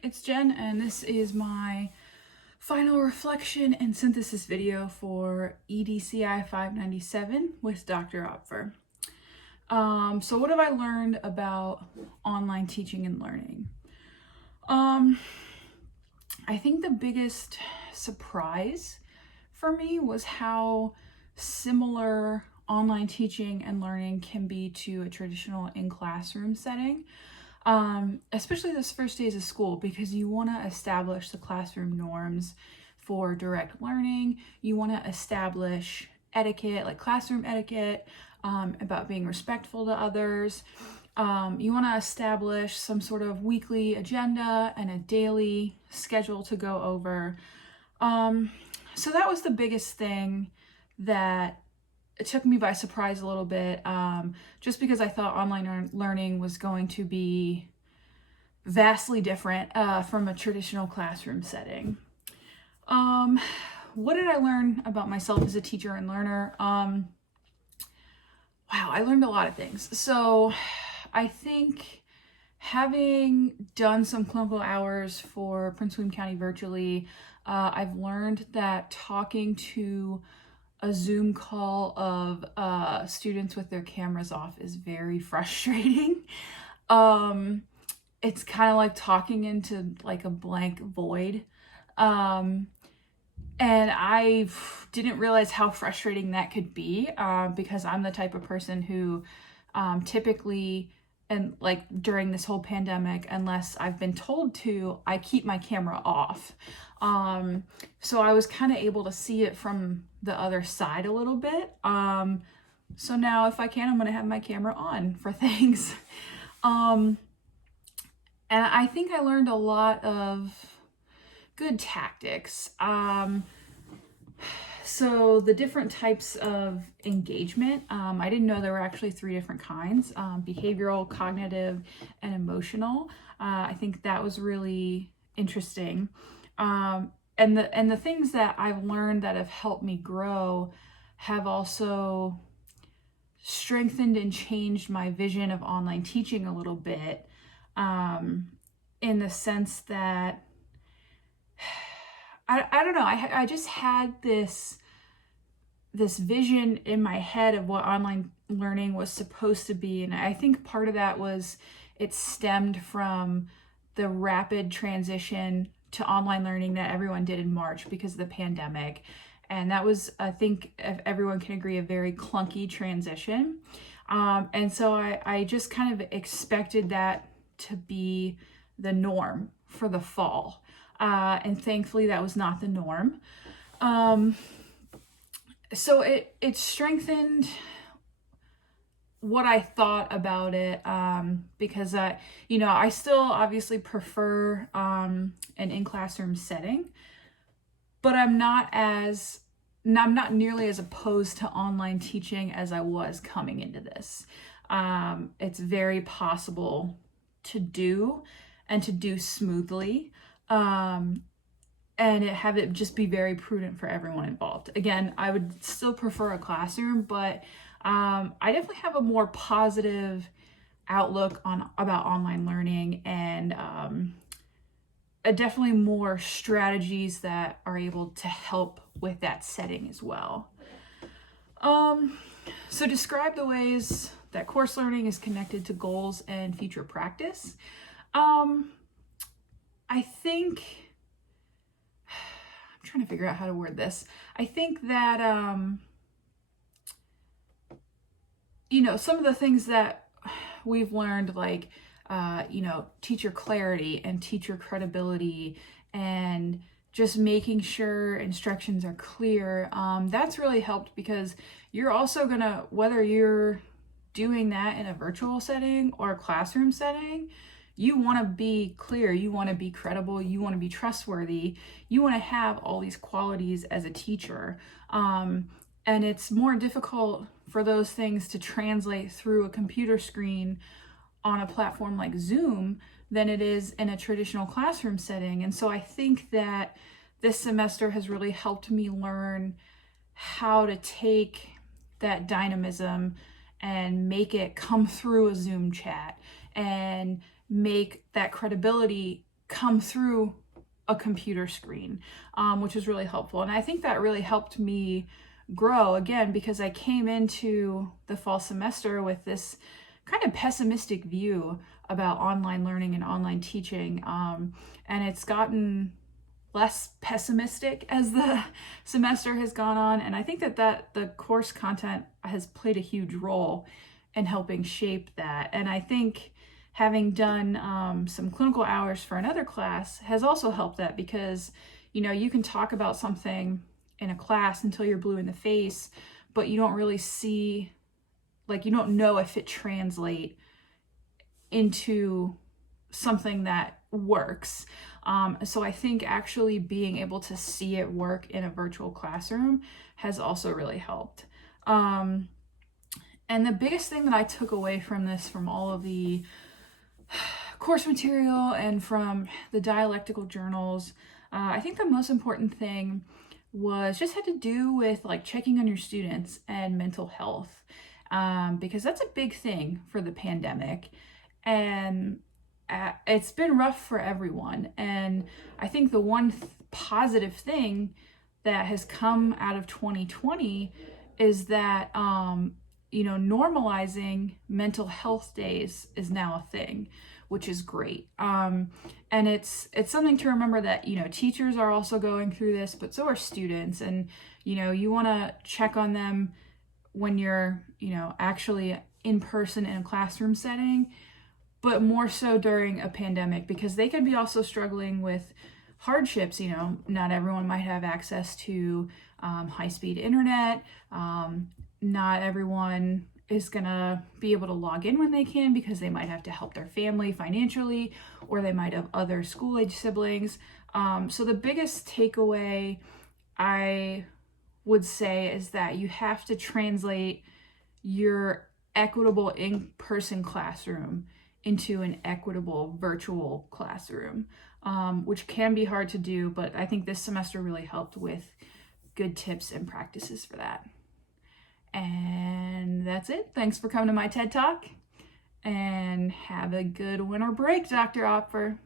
Hey, it's Jen, and this is my final reflection and synthesis video for EDCI 597 with Dr. Opfer. So what have I learned about online teaching and learning? I think the biggest surprise for me was how similar online teaching and learning can be to a traditional in-classroom setting. Especially those first days of school, because you want to establish the classroom norms for direct learning. You want to establish etiquette, like classroom etiquette, about being respectful to others. You want to establish some sort of weekly agenda and a daily schedule to go over. So that was the biggest thing that it took me by surprise a little bit, just because I thought online learning was going to be vastly different from a traditional classroom setting. What did I learn about myself as a teacher and learner? Wow, I learned a lot of things. So I think having done some clinical hours for Prince William County virtually, I've learned that talking to a Zoom call of students with their cameras off is very frustrating. It's kind of like talking into like a blank void. And I didn't realize how frustrating that could be, because I'm the type of person who typically, and like during this whole pandemic, unless I've been told to, I keep my camera off. So I was kind of able to see it from the other side a little bit. So now if I can, I'm gonna have my camera on for things. And I think I learned a lot of good tactics. So the different types of engagement, I didn't know there were actually 3 different kinds, behavioral, cognitive, and emotional. I think that was really interesting. And the things that I've learned that have helped me grow have also strengthened and changed my vision of online teaching a little bit, in the sense that I don't know, I just had this vision in my head of what online learning was supposed to be, and I think part of that was it stemmed from the rapid transition to online learning that everyone did in March because of the pandemic. And that was, I think, if everyone can agree, a very clunky transition. And so I just kind of expected that to be the norm for the fall. And thankfully that was not the norm. So it strengthened what I thought about it, because I still obviously prefer an in-classroom setting, but I'm not nearly as opposed to online teaching as I was coming into this. It's very possible to do and to do smoothly, and have it just be very prudent for everyone involved. Again, I would still prefer a classroom, but I definitely have a more positive outlook about online learning, and definitely more strategies that are able to help with that setting as well. So describe the ways that course learning is connected to goals and future practice. I think, I'm trying to figure out how to word this. I think that, some of the things that we've learned, like, teacher clarity and teacher credibility, and just making sure instructions are clear, that's really helped, because you're also gonna, whether you're doing that in a virtual setting or a classroom setting, you want to be clear, you want to be credible, you want to be trustworthy, you want to have all these qualities as a teacher. And it's more difficult for those things to translate through a computer screen on a platform like Zoom than it is in a traditional classroom setting. And so I think that this semester has really helped me learn how to take that dynamism and make it come through a Zoom chat, and make that credibility come through a computer screen, which was really helpful. And I think that really helped me grow again, because I came into the fall semester with this kind of pessimistic view about online learning and online teaching. And it's gotten less pessimistic as the semester has gone on. And I think that the course content has played a huge role in helping shape that. And I think having done some clinical hours for another class has also helped that, because, you know, you can talk about something in a class until you're blue in the face, but you don't really see, like, you don't know if it translates into something that works. So I think actually being able to see it work in a virtual classroom has also really helped. And the biggest thing that I took away from this, from all of the course material and from the dialectical journals, I think the most important thing was just had to do with like checking on your students and mental health, because that's a big thing for the pandemic. And it's been rough for everyone. And I think the one positive thing that has come out of 2020 is that, you know, normalizing mental health days is now a thing, which is great. And it's something to remember that, you know, teachers are also going through this, but so are students. And, you know, you want to check on them when you're, you know, actually in person in a classroom setting, but more so during a pandemic, because they could be also struggling with hardships. You know, not everyone might have access to high-speed internet. Not everyone is gonna be able to log in when they can, because they might have to help their family financially, or they might have other school-age siblings. So the biggest takeaway I would say is that you have to translate your equitable in-person classroom into an equitable virtual classroom, which can be hard to do, but I think this semester really helped with good tips and practices for that. And that's it. Thanks for coming to my TED Talk, and have a good winter break, Dr. Opfer.